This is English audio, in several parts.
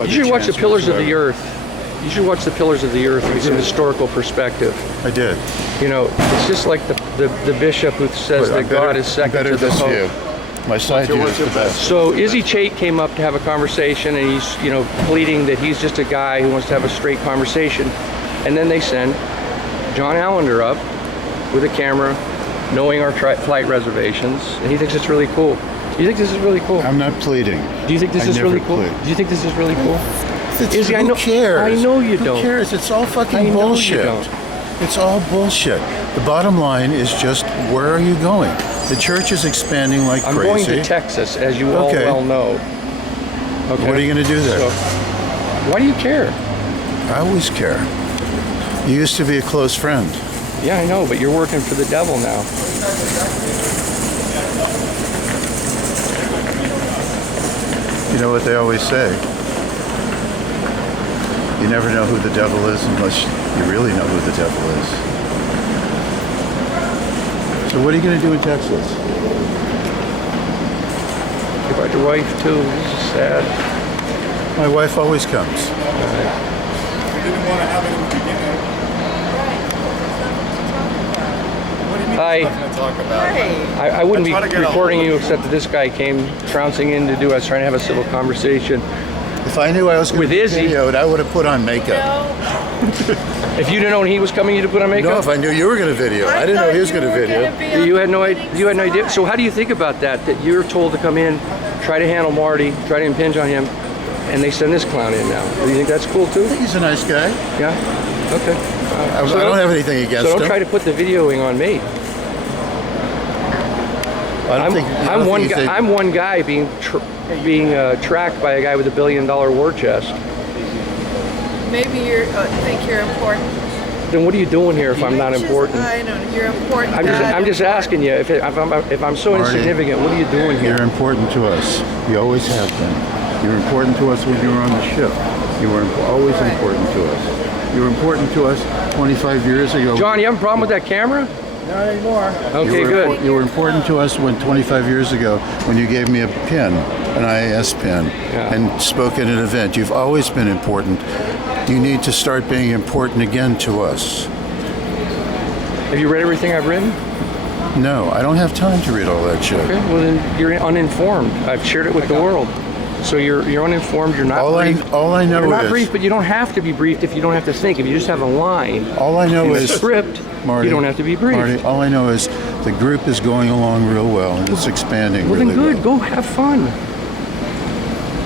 You should watch the Pillars of the Earth. You should watch the Pillars of the Earth with some historical perspective. I did. You know, it's just like the bishop who says that God is second to the Pope. My side view is the best. So Izzy Chait came up to have a conversation, and he's, you know, pleading that he's just a guy who wants to have a straight conversation. And then they send John Allender up with a camera, knowing our flight reservations, and he thinks it's really cool. Do you think this is really cool? I'm not pleading. Do you think this is really cool? Plead. Do you think this is really cool? Izzy, who cares? I know you don't. Who cares? It's all fucking bullshit. It's all bullshit. The bottom line is just, where are you going? The church is expanding like crazy. I'm going to Texas, as you all well know. Okay. What are you going to do there? So, why do you care? I always care. You used to be a close friend. Yeah, I know, but you're working for the devil now. You know what they always say? You never know who the devil is unless you really know who the devil is. So what are you going to do in Texas? Goodbye to wife, too. This is sad. My wife always comes. We didn't want to have it in the beginning. What do you mean Hi. nothing to talk about? Hey. I wouldn't be recording you, except that this guy came trouncing in to do. I was trying to have a civil conversation. If I knew I was going to be videoed, I would have put on makeup. If you didn't know he was coming, you'd have put on makeup? No, if I knew you were going to video. I didn't know he was going to video. You had no idea. You had no idea. So how do you think about that? That you're told to come in, try to handle Marty, try to impinge on him, and they send this clown in now. Do you think that's cool too? I think he's a nice guy. Yeah. Okay. I don't have anything against him. So don't try to put the videoing on me. I'm one guy being tracked by a guy with $1 billion war chest. Maybe you think you're important. Then what are you doing here if I'm not important? I know you're important. I'm just asking you, if I'm so Marty, insignificant, what are you doing here? You're important to us. You always have been. You were important to us when you were on the ship. You were always important to us. You were important to us 25 years ago. John, you have a problem with that camera? Not anymore. Okay, good. You were important to us when 25 years ago when you gave me a pin, an IAS pin, and spoke at an event. You've always been important. You need to start being important again to us. Have you read everything I've written? No, I don't have time to read all that shit. Okay, well then you're uninformed. I've shared it with the world. So you're uninformed, you're not briefed. All I know you're is... not briefed, but you don't have to be briefed if you don't have to think. If you just have a line all I know is script, Marty, you don't have to be briefed. Marty, all I know is the group is going along real well, and it's expanding well, really then good. well. Go have fun.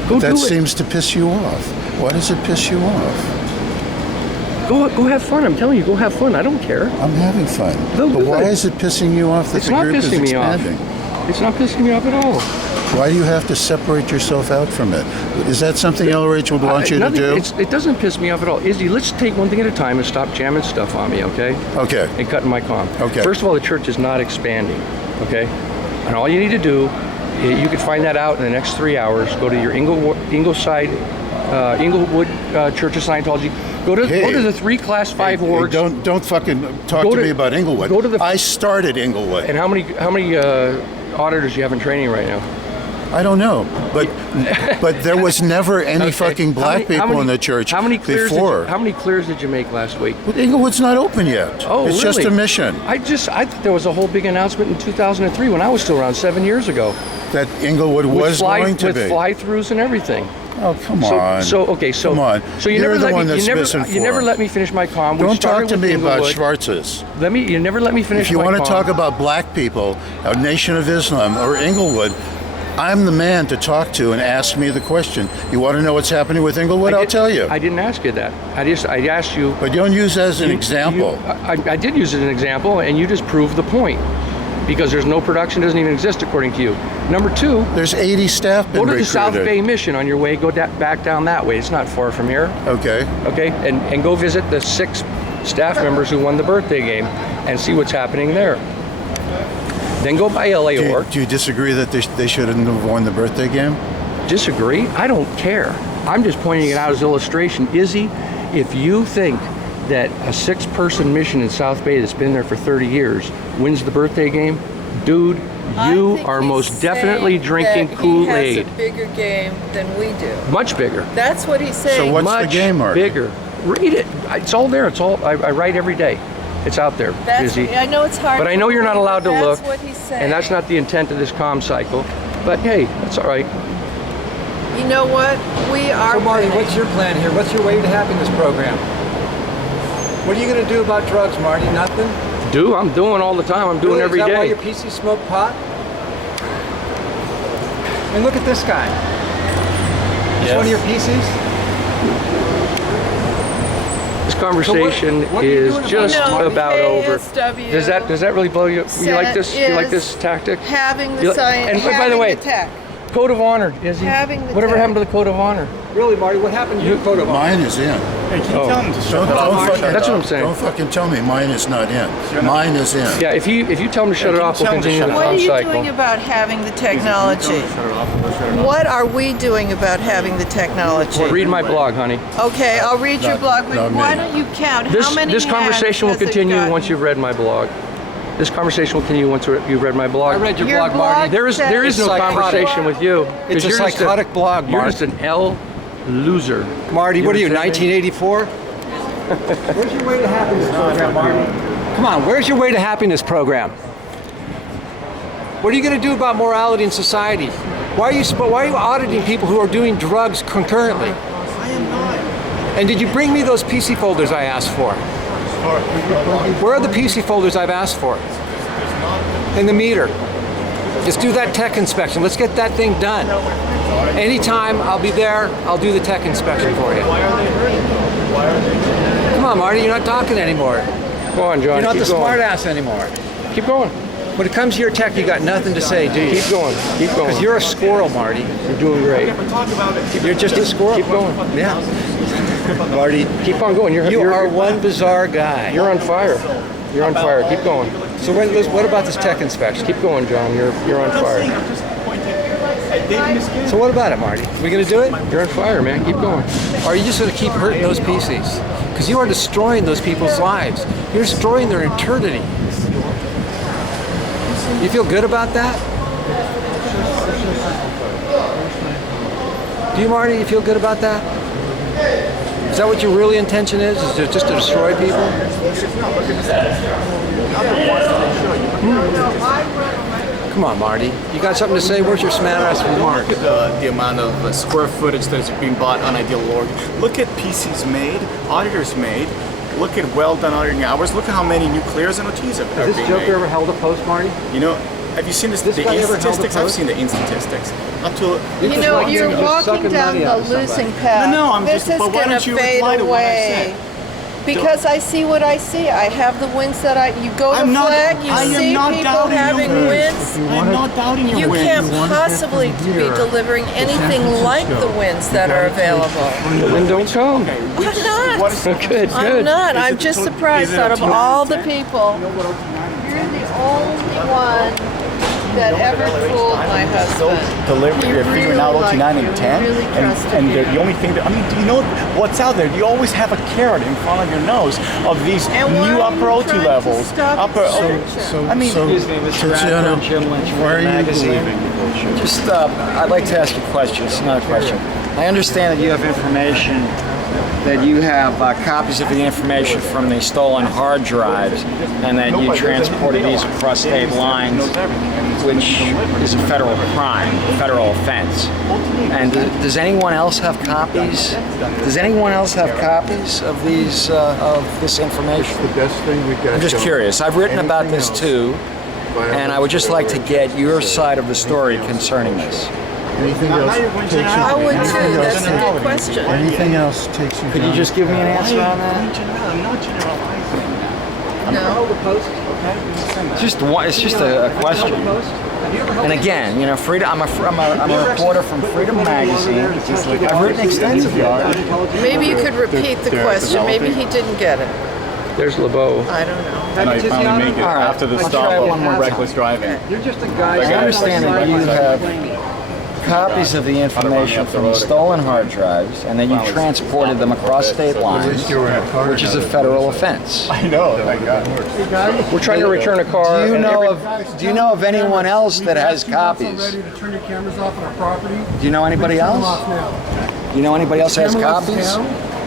Go That do it. seems to piss you off. Why does it piss you off? Go have fun. I'm telling you, go have fun. I don't care. I'm having fun. No, but good. why is it pissing you off that It's the not group is pissing me off. expanding? It's not pissing me off at all. Why do you have to separate yourself out from it? Is that something LRH would want you to do? It doesn't piss me off at all. Izzy, let's take one thing at a time and stop jamming stuff on me, okay? Okay. And cutting my comm. Okay. First of all, the church is not expanding, okay? And all you need to do, you can find that out in the next 3 hours. Go to your Inglewood Church of Scientology. Go to the 3 Class 5 orgs. Don't fucking talk to me about Inglewood. I started Inglewood. And how many auditors do you have in training right now? I don't know, but there was never any fucking black people in the church before. How many clears did you make last week? But Inglewood's not open yet. Oh, it's really? just a mission. I thought there was a whole big announcement in 2003 when I was still around 7 years ago. That Inglewood was going to be. With fly-throughs and everything. Oh, come on. Come on. So you You're never the one that's misinformed. You never let me finish my comm. Don't talk to me about Schwarzes. You never let me finish my comm. If you want to talk about black people, a Nation of Islam, or Inglewood, I'm the man to talk to and ask me the question. You want to know what's happening with Inglewood? I'll tell you. I didn't ask you that. I asked you. But don't use it as an example. I did use it as an example, and you just proved the point. Because there's no production, doesn't even exist according to you. Number 2, there's 80 staff been recruited. Go to the South Bay Mission on your way. Go back down that way. It's not far from here. Okay. Okay, and go visit the 6 staff members who won the birthday game and see what's happening there. Then go by LA Org. Do you disagree that they shouldn't have won the birthday game? Disagree? I don't care. I'm just pointing it out as illustration. Izzy, if you think that a 6-person mission in South Bay that's been there for 30 years wins the birthday game, Dude, I you think are he's most definitely saying drinking that Kool-Aid. He has a bigger game than we do. Much bigger. That's what he's saying. So what's Much the game, Marty? bigger. Read it. It's all there. It's all. I write every day. It's out there, That's, Izzy. I know it's hard. But I know you're not allowed to look. That's what he's saying. And that's not the intent of this comm cycle. But hey, that's all right. You know what? We are. So Marty, winning. what's your plan here? What's your way to happiness program? What are you going to do about drugs, Marty? Nothing? I'm doing all the time. I'm doing Really? every Is that why day. your PC smoke pot? I mean, look at this guy. It's one of your PCs? This conversation what are you is doing just about it? about over. KSW Does that really blow you? You like this? You like is this tactic? Having the You li- science. and by the having way, the tech. Code of honor, Izzy. Having the Whatever tech. happened to the code of honor? Really, Marty, what happened to your photo? Mine is in. Hey, can you tell him to shut Don't up? fucking, That's what I'm saying. Don't fucking tell me mine is not in. Mine is in. Yeah, if you tell them to shut it can you off, we'll tell 'em to continue the shut it What are comm you cycle. doing about having the technology? What are we doing about having the technology? Read my blog, honey. Okay, I'll read your blog. But not me. why don't you count This how many this conversation will hands has it continue gotten? once you've read my blog. This conversation will continue once you've read my blog. I read your Your blog, blog Marty. There is no It's psychotic. conversation with you. It's 'Cause a you're just psychotic blog, You're Mark. just an L loser. Marty, what are you, understand me? 1984? Where's your way to happiness program, Marty? Come on, where's your way to happiness program? What are you going to do about morality in society? Why are you auditing people who are doing drugs concurrently? I am not. And did you bring me those PC folders I asked for? Where are the PC folders I've asked for? In the meter. Let's do that tech inspection. Let's get that thing done. Anytime I'll be there, I'll do the tech inspection for you. Come on, Marty, you're not talking anymore. Go on, John. You're not keep the going. smart ass anymore. Keep going. When it comes to your tech, you got nothing to say, do you? Keep going. Keep going. Because you're a squirrel, Marty. You're doing great. You're just a squirrel. Keep going. Yeah. Marty, Keep on going. you are one bizarre guy. You're on fire. You're on fire. Keep going. So what about this tech inspection? Keep going, John. You're on fire. So what about it, Marty? We gonna do it? You're on fire, man. Keep going. Or are you just gonna keep hurting those PCs? Because you are destroying those people's lives. You're destroying their eternity. You feel good about that? Do you, Marty? You feel good about that? Is that what your really intention is? Is it just to destroy people? Come on, Marty. You got something to say? Where's your smartass remark? The amount of square footage that is being bought on Ideal Org. Look at PCs made, auditors made. Look at well done auditing hours. Look at how many nuclears and OTs are Has this being joker made. ever held a post, Marty? You know, have you seen this? This The guy in ever held a statistics. I've post? seen the in statistics. Up to You know, you're just walking sucking down money the out of somebody. losing path. No, I'm this just- is but why gonna don't you fade reply to what I away. Because I see what I see. I have the wins that you go to I'm not- flag, you I am see not people doubting your having wins. wins. I'm not doubting your You wins. can't possibly be delivering anything like the wins that are available. Then don't come. I'm not. What is- Good, I'm good. not. Is I'm it just to- surprised is it out a of team all the tech? people. You're the only one that ever fooled my husband. Delivery, He you're figuring out really OT 9 and liked 10, me, really and trusted you. the only thing that, I mean, do you know what's out there? You always have a carrot in front of your nose of these And why new are upper you OT trying to levels. stop Upper, expansion? I mean, Excuse me, Mr. Tatiana, Rathbun, Jim Lynch, why are you magazine. believing the bullshit? Just, I'd like to ask you a question. It's not a question. I understand that you have information, that you have copies of the information from the stolen hard drives, and that you transported these across state lines, which is a federal crime, a federal offense. And does anyone else have copies? Does anyone else have copies of these, of this information? The best thing we got. I'm just going. curious. I've written about Anything this else? too, and I would just like to get your side of the story concerning this. Anything else takes you? I would anything too. else That's a takes- good question. Anything else takes you Could you down? just give me an answer on that? I'm not generalizing. No. It's just a question. And again, you know, Freedom. I'm a reporter from Freedom Magazine. I've written extensively on it. Maybe you could repeat the question. Maybe he didn't get it. There's LeBeau. I don't know. And I finally make it All right, after the I'll stop try of one more reckless driving. You're just a guy. I understand that you have copies of the information from the stolen hard drives, and then you transported them across state lines, which is a federal offense. I know. My God. We're trying to return a car. Do you and know every- do you know of anyone else that has copies? Ready to turn your cameras off on our property. Do you know anybody Turn them else? off now. Do you know anybody else has Camera lights copies? down.